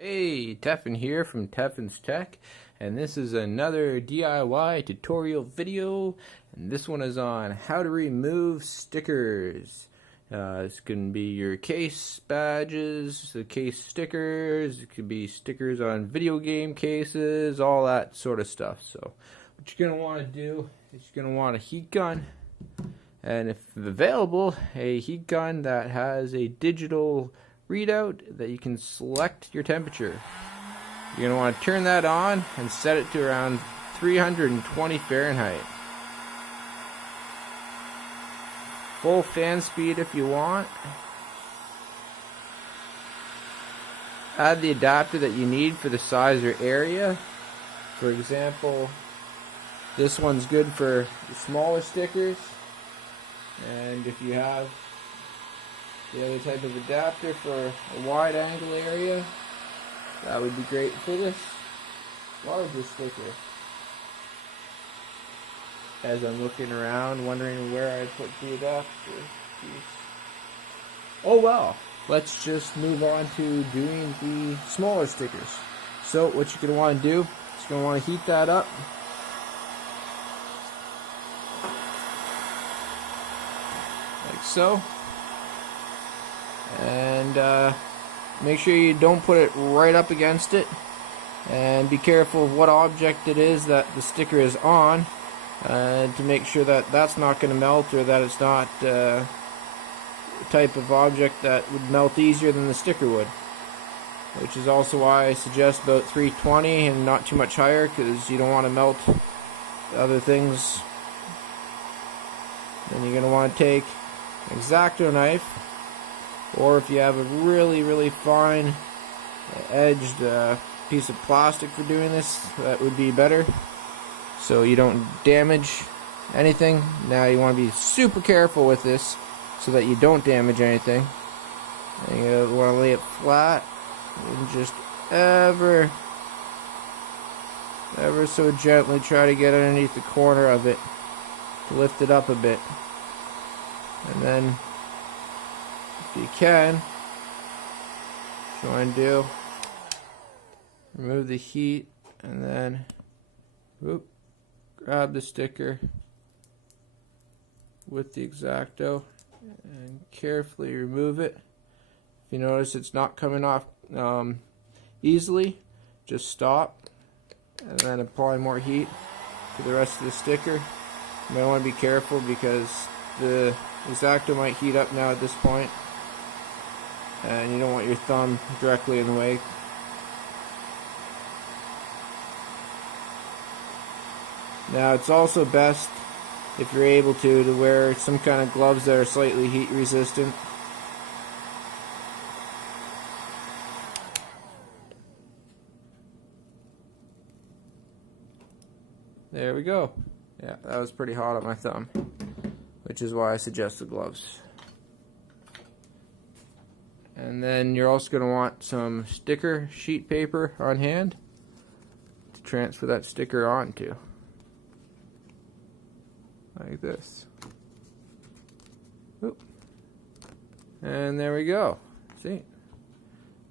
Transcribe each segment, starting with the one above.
Hey, Tefen here from Tefen's Tech, and this is another DIY tutorial video, and this one is on how to remove stickers. This can be your case badges, the case stickers, it could be stickers on video game cases, all that sort of stuff. So what you're going to want to do is you're going to want a heat gun, and if available, a heat gun that has a digital readout that you can select your temperature. You're going to want to turn that on and set it to around 320 Fahrenheit. Full fan speed if you want. Add the adapter that you need for the size or area. For example, this one's good for the smaller stickers, and if you have the other type of adapter for a wide angle area, that would be great for this larger sticker. As I'm looking around wondering where I put the adapter piece. Oh well, let's just move on to doing the smaller stickers. So what you're going to want to do is you're going to want to heat that up. Like so. And make sure you don't put it right up against it, and be careful of what object it is that the sticker is on, to make sure that that's not going to melt, or that it's not a type of object that would melt easier than the sticker would, which is also why I suggest about 320 and not too much higher, because you don't want to melt other things. Then you're going to want to take an X-Acto knife, or if you have a really fine edged piece of plastic for doing this, that would be better, so you don't damage anything. Now you want to be super careful with this so that you don't damage anything. And you want to lay it flat and just ever so gently try to get underneath the corner of it to lift it up a bit. And then if you can, what you want to do, remove the heat, and then grab the sticker with the X-Acto and carefully remove it. If you notice it's not coming off easily, just stop and then apply more heat to the rest of the sticker. You might want to be careful because the X-Acto might heat up now at this point, and you don't want your thumb directly in the way. Now it's also best, if you're able to wear some kind of gloves that are slightly heat resistant. There we go. Yeah, that was pretty hot on my thumb, which is why I suggest the gloves. And then you're also going to want some sticker sheet paper on hand to transfer that sticker onto. Like this. Oop. And there we go. See?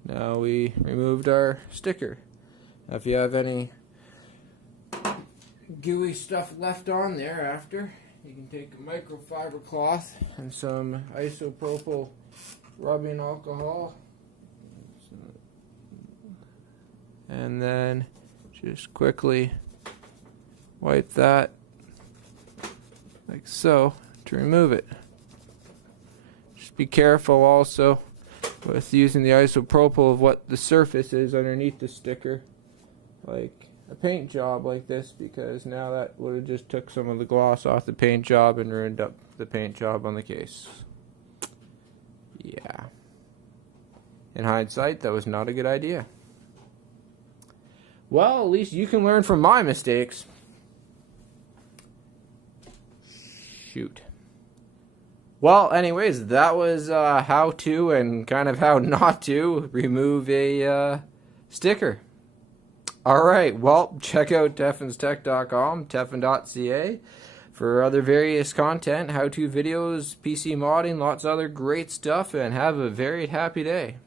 Now we removed our sticker. Now if you have any gooey stuff left on there after, you can take a microfiber cloth and some isopropyl rubbing alcohol, and then just quickly wipe that like so to remove it. Just be careful also with using the isopropyl of what the surface is underneath the sticker, like a paint job like this, because now that would have just took some of the gloss off the paint job and ruined up the paint job on the case. Yeah. In hindsight, that was not a good idea. Well, at least you can learn from my mistakes. Shoot. Well, anyways, that was how to and kind of how not to remove a sticker. Alright, well, check out tefenstech.com, tefen.ca, for other various content, how-to videos, PC modding, lots of other great stuff, and have a very happy day.